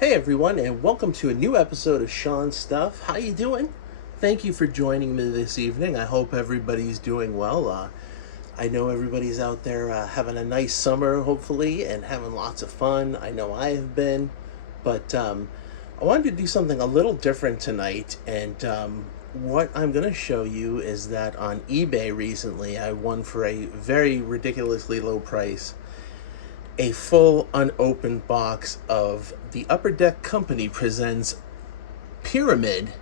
Hey everyone, and welcome to a new episode of Sean's Stuff. How you doing? Thank you for joining me this evening. I hope everybody's doing well. I know everybody's out there having a nice summer, hopefully, and having lots of fun. I know I have been, but I wanted to do something a little different tonight. And what I'm going to show you is that on eBay recently, I won for a very ridiculously low price a full unopened box of the Upper Deck Company presents Pyramid,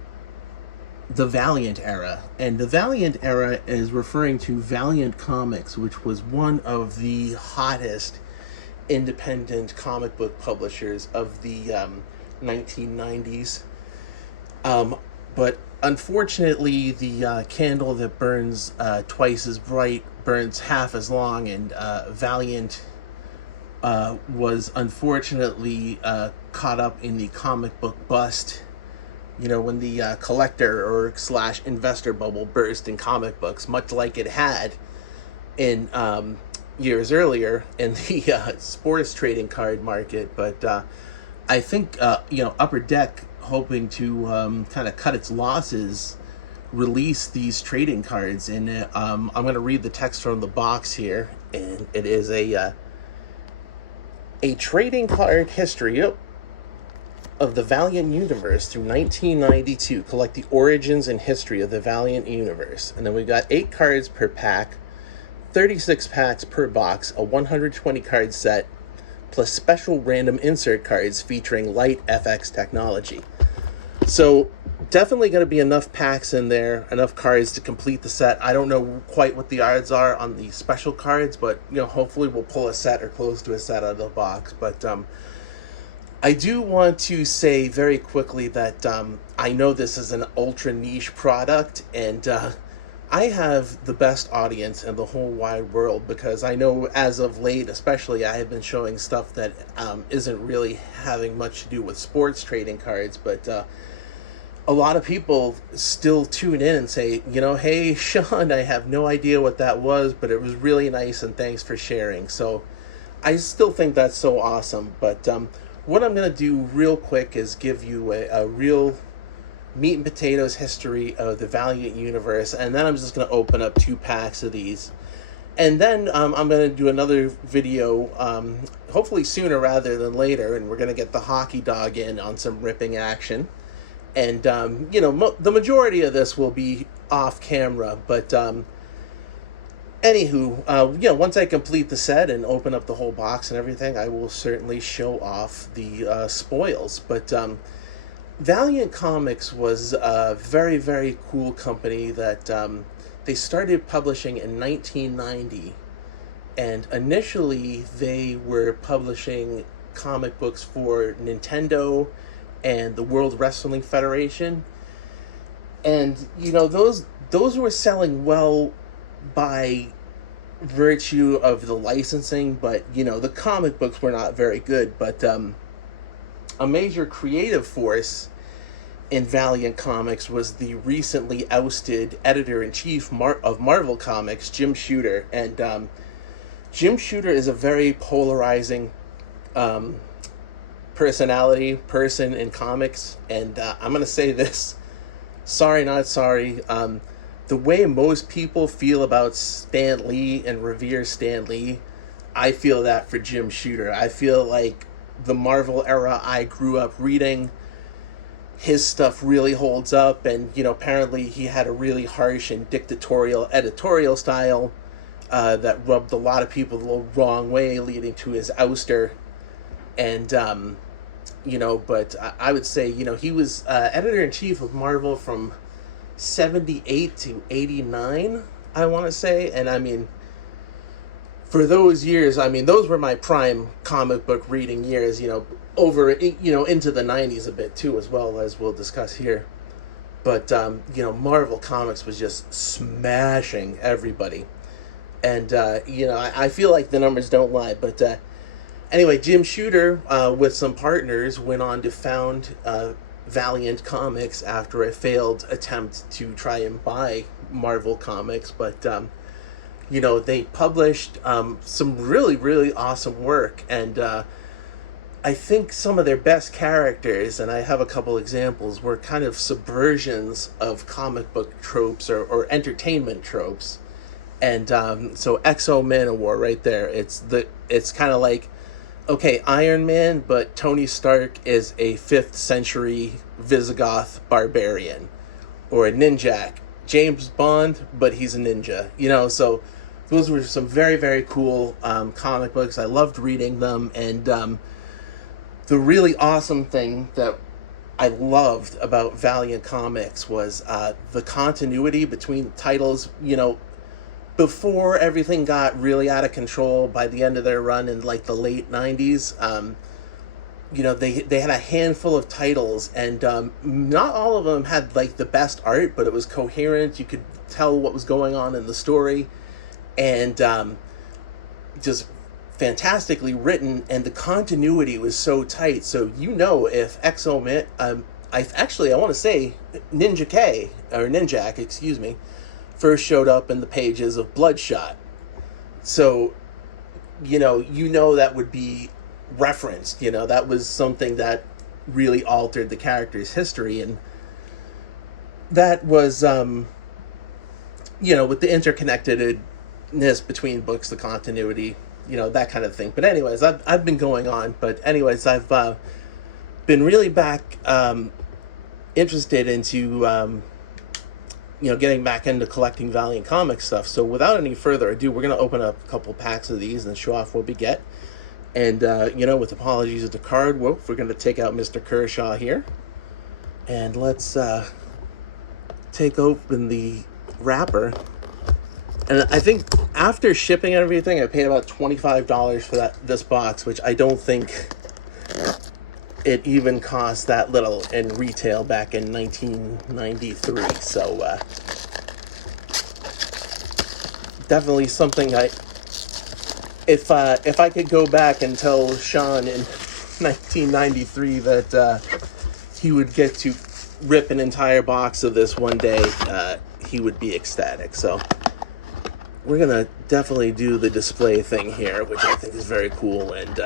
the Valiant Era. And the Valiant Era is referring to Valiant Comics, which was one of the hottest independent comic book publishers of the 1990s. But unfortunately, the candle that burns twice as bright burns half as long, and Valiant was unfortunately caught up in the comic book bust. You know, when the collector or slash investor bubble burst in comic books, much like it had in years earlier in the sports trading card market. But I think, Upper Deck, hoping to kind of cut its losses, release these trading cards. And I'm going to read the text from the box here. And it is a trading card history of the Valiant universe through 1992. Collect the origins and history of the Valiant universe. And then we've got 8 cards per pack, 36 packs per box, a 120 card set, plus special random insert cards featuring light FX technology. So definitely going to be enough packs in there, enough cards to complete the set. I don't know quite what the odds are on the special cards, but hopefully we'll pull a set or close to a set out of the box. But I do want to say very quickly that I know this is an ultra niche product, and I have the best audience in the whole wide world, because I know as of late, especially, I have been showing stuff that isn't really having much to do with sports trading cards, but a lot of people still tune in and say, hey, Sean, I have no idea what that was, but it was really nice and thanks for sharing. So I still think that's so awesome. But what I'm going to do real quick is give you a real meat and potatoes history of the Valiant universe. And then I'm just going to open up 2 packs of these. And then I'm going to do another video, hopefully sooner rather than later. And we're going to get the hockey dog in on some ripping action. And, the majority of this will be off camera, but, anywho, once I complete the set and open up the whole box and everything, I will certainly show off the spoils. But Valiant Comics was a very, very cool company that they started publishing in 1990. And initially, they were publishing comic books for Nintendo and the World Wrestling Federation. And, those were selling well by virtue of the licensing, but, the comic books were not very good. But a major creative force in Valiant Comics was the recently ousted editor-in-chief of Marvel Comics, Jim Shooter. And Jim Shooter is a very polarizing person in comics, and I'm gonna say this, sorry not sorry, the way most people feel about Stan Lee and revere Stan Lee, I feel that for Jim Shooter. I feel like the Marvel era I grew up reading, his stuff really holds up, and apparently he had a really harsh and dictatorial editorial style that rubbed a lot of people the wrong way, leading to his ouster. And but I would say, he was editor-in-chief of Marvel from 78 to 89, I want to say. And I mean, for those years, those were my prime comic book reading years, over, into the 90s a bit too, as well, as we'll discuss here. But, Marvel Comics was just smashing everybody. And, I feel like the numbers don't lie, but anyway, Jim Shooter, with some partners, went on to found Valiant Comics after a failed attempt to try and buy Marvel Comics. But, they published some really, really awesome work. And I think some of their best characters, and I have a couple examples, were kind of subversions of comic book tropes or entertainment tropes. And so Exo Manowar right there, it's kind of like, okay, Iron Man, but Tony Stark is a 5th century Visigoth barbarian. Or a Ninjak, James Bond, but he's a ninja. So those were some very, very cool comic books. I loved reading them. And the really awesome thing that I loved about Valiant Comics was the continuity between titles. Before everything got really out of control by the end of their run in like the late 90s, they had a handful of titles, and not all of them had like the best art, but it was coherent. You could tell what was going on in the story, and just fantastically written, and the continuity was so tight. So if I want to say Ninjak, excuse me, first showed up in the pages of Bloodshot. So, that would be referenced. That was something that really altered the character's history. And that was, with the interconnectedness between books, the continuity, that kind of thing. But anyways, I've been going on. But anyways, I've been really back interested into... getting back into collecting Valiant Comics stuff. So without any further ado, we're going to open up a couple packs of these and show off what we get. And, with apologies at the card, we're going to take out Mr. Kershaw here. And let's take open the wrapper. And I think after shipping and everything, I paid about $25 for this box, which I don't think it even cost that little in retail back in 1993. So definitely something if I could go back and tell Sean in 1993 that he would get to rip an entire box of this one day, he would be ecstatic. So we're gonna definitely do the display thing here, which I think is very cool. And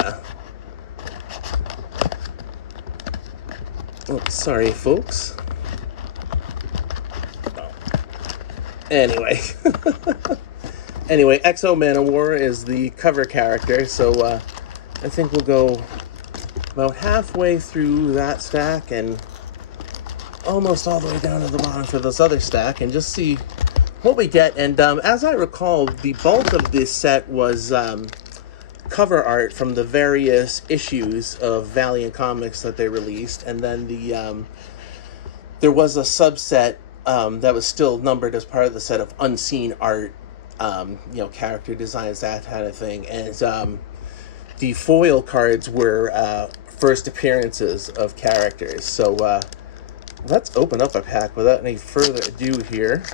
sorry, folks. Anyway, Exo Manowar is the cover character, so I think we'll go about halfway through that stack and almost all the way down to the bottom for this other stack and just see what we get. And as I recall, the bulk of this set was cover art from the various issues of Valiant Comics that they released, and then there was a subset that was still numbered as part of the set of unseen art, character designs, that kind of thing. And the foil cards were first appearances of characters. So let's open up a pack without any further ado here.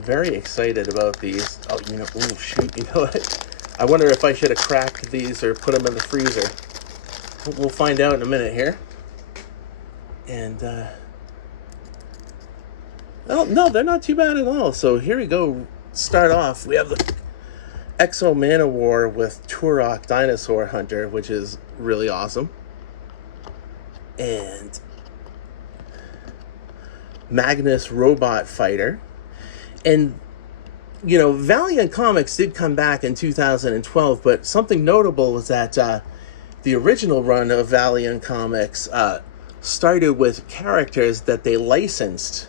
Very excited about these. Oh, shoot, you know what? I wonder if I should have cracked these or put them in the freezer. We'll find out in a minute here. And, oh, no, they're not too bad at all. So here we go. Start off. We have the Exo Manowar with Turok Dinosaur Hunter, which is really awesome. And Magnus Robot Fighter. And Valiant Comics did come back in 2012, but something notable was that the original run of Valiant Comics started with characters that they licensed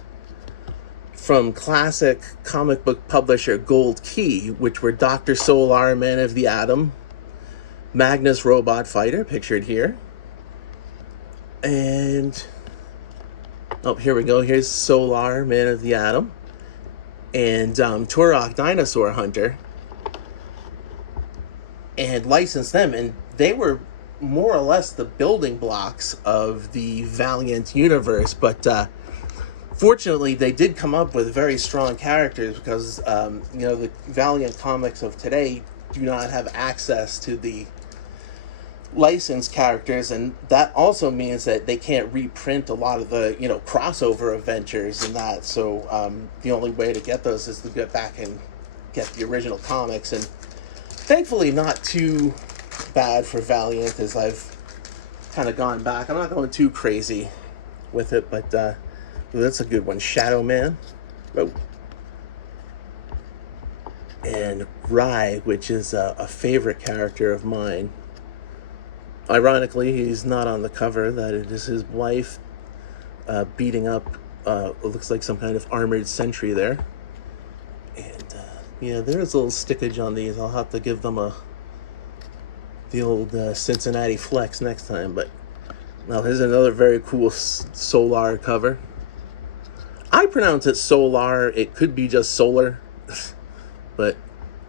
from classic comic book publisher Gold Key, which were Dr. Solar, Man of the Atom, Magnus Robot Fighter, pictured here, and here we go. Here's Solar, Man of the Atom, and Turok Dinosaur Hunter, and licensed them, and they were more or less the building blocks of the Valiant universe. But fortunately, they did come up with very strong characters because the Valiant Comics of today do not have access to the licensed characters, and that also means that they can't reprint a lot of the crossover adventures and that. So the only way to get those is to get back and get the original comics, and thankfully not too bad for Valiant, as I've kind of gone back. I'm not going too crazy with it, but that's a good one. Shadow Man. Oh. And Rye, which is a favorite character of mine. Ironically, he's not on the cover. That it is his wife beating up, it looks like some kind of armored sentry there. And yeah, there's a little stickage on these. I'll have to give them the old Cincinnati flex next time. But now here's another very cool Solar cover. I pronounce it Solar. It could be just Solar. But,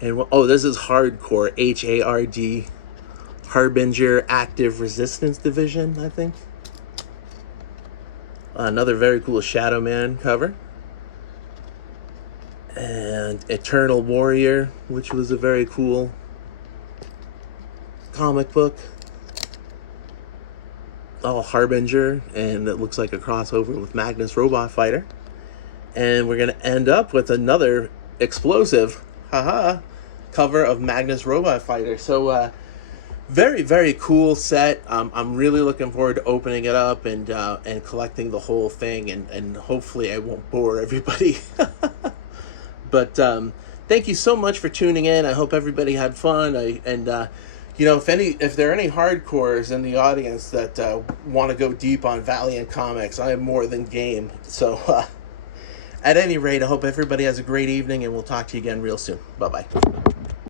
and oh, this is Hardcore, H-A-R-D, Harbinger Active Resistance Division, I think. Another very cool Shadow Man cover. And Eternal Warrior, which was a very cool comic book. Oh, Harbinger, and it looks like a crossover with Magnus Robot Fighter. And we're going to end up with another explosive cover of Magnus Robot Fighter. So very, very cool set. I'm really looking forward to opening it up and collecting the whole thing, and hopefully I won't bore everybody. But thank you so much for tuning in. I hope everybody had fun. You know, if there are any hardcores in the audience that want to go deep on Valiant Comics, I am more than game. So at any rate, I hope everybody has a great evening, and we'll talk to you again real soon. Bye-bye.